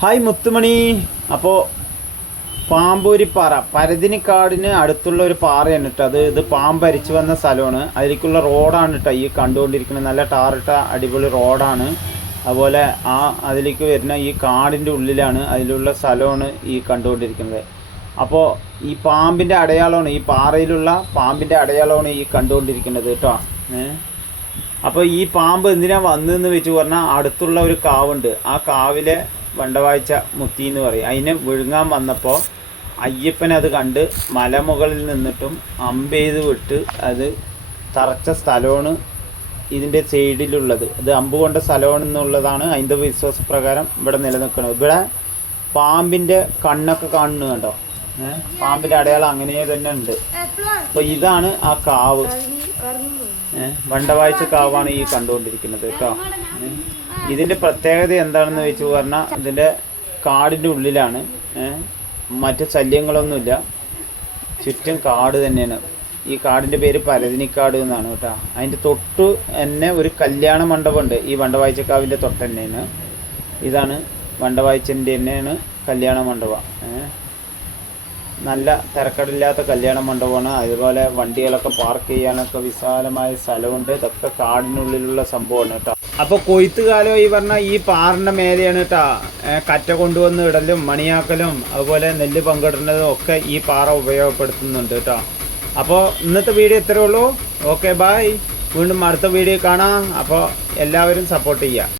Hi മുത്തുമണി. അപ്പോൾ പാമ്പൂരിപ്പാറ പരതിനിക്കാടിന് അടുത്തുള്ള ഒരു പാറയാണ് കേട്ടോ. ഇത് പാമ്പ് അരിച്ചു വന്ന സ്ഥലമാണ്. അതിലേക്കുള്ള റോഡാണ് കേട്ടോ ഈ കണ്ടുകൊണ്ടിരിക്കുന്നത്. നല്ല ടാറിട്ട അടിപൊളി റോഡാണ്. അതുപോലെ അതിലേക്ക് വരുന്ന ഈ കാടിൻ്റെ ഉള്ളിലാണ് അതിലുള്ള സ്ഥലമാണ് ഈ കണ്ടുകൊണ്ടിരിക്കുന്നത്. അപ്പോൾ ഈ പാമ്പിൻ്റെ അടയാളമാണ്, ഈ പാറയിലുള്ള പാമ്പിൻ്റെ അടയാളമാണ് ഈ കണ്ടുകൊണ്ടിരിക്കുന്നത് കേട്ടോ. അപ്പോൾ ഈ പാമ്പ് എന്തിനാണ് വന്നതെന്ന് വെച്ച് പറഞ്ഞാൽ അടുത്തുള്ള ഒരു കാവുണ്ട്. ആ കാവിലെ വണ്ടവാഴ്ച മുത്തി എന്ന് പറയും. അതിനെ വിഴുങ്ങാൻ വന്നപ്പോൾ അയ്യപ്പൻ അത് കണ്ട് മലമുകളിൽ നിന്നിട്ടും അമ്പെയ്ത് വിട്ട് അത് തറച്ച സ്ഥലമാണ് ഇതിൻ്റെ സൈഡിലുള്ളത്. ഇത് അമ്പ് കൊണ്ട സ്ഥലമാണെന്നുള്ളതാണ് ഹൈന്ദവ വിശ്വാസപ്രകാരം ഇവിടെ നിലനിൽക്കുന്നത്. ഇവിടെ പാമ്പിൻ്റെ കണ്ണൊക്കെ കാണുന്നു കണ്ടോ. പാമ്പിൻ്റെ അടയാളം അങ്ങനെ തന്നെ ഉണ്ട്. അപ്പോൾ ഇതാണ് ആ കാവ്. വണ്ടവാഴ്ച കാവാണ് ഈ കണ്ടുകൊണ്ടിരിക്കുന്നത് കേട്ടോ. ഇതിൻ്റെ പ്രത്യേകത എന്താണെന്ന് വെച്ച് പറഞ്ഞാൽ ഇതിൻ്റെ കാടിൻ്റെ ഉള്ളിലാണ്. മറ്റ് ശല്യങ്ങളൊന്നുമില്ല, ചുറ്റും കാട് തന്നെയാണ്. ഈ കാടിൻ്റെ പേര് പരതിനിക്കാട് എന്നാണ് കേട്ടോ. അതിൻ്റെ തൊട്ട് തന്നെ ഒരു കല്യാണ മണ്ഡപമുണ്ട്. ഈ വണ്ടവാഴ്ചക്കാവിൻ്റെ തൊട്ട് തന്നെയാണ്. ഇതാണ് വണ്ടവാഴ്ചൻ്റെ തന്നെയാണ് കല്യാണ മണ്ഡപം. നല്ല തിരക്കടില്ലാത്ത കല്യാണ മണ്ഡപമാണ്. അതുപോലെ വണ്ടികളൊക്കെ പാർക്ക് ചെയ്യാനൊക്കെ വിശാലമായ സ്ഥലമുണ്ട്. ഇതൊക്കെ കാടിനുള്ളിലുള്ള സംഭവമാണ് കേട്ടോ. അപ്പോൾ കൊയ്ത്തുകാലം ഈ പറഞ്ഞാൽ ഈ പാറിൻ്റെ മേലെയാണ് കേട്ടോ കറ്റ കൊണ്ടുവന്ന് ഇടലും മണിയാക്കലും അതുപോലെ നെല്ല് പങ്കിടുന്നതും ഒക്കെ ഈ പാറ ഉപയോഗപ്പെടുത്തുന്നുണ്ട് കേട്ടോ. അപ്പോൾ ഇന്നത്തെ വീഡിയോ ഇത്രയേ ഉള്ളൂ. Okay, bye. വീണ്ടും അടുത്ത വീഡിയോ കാണാം. അപ്പോൾ എല്ലാവരും സപ്പോർട്ട് ചെയ്യുക.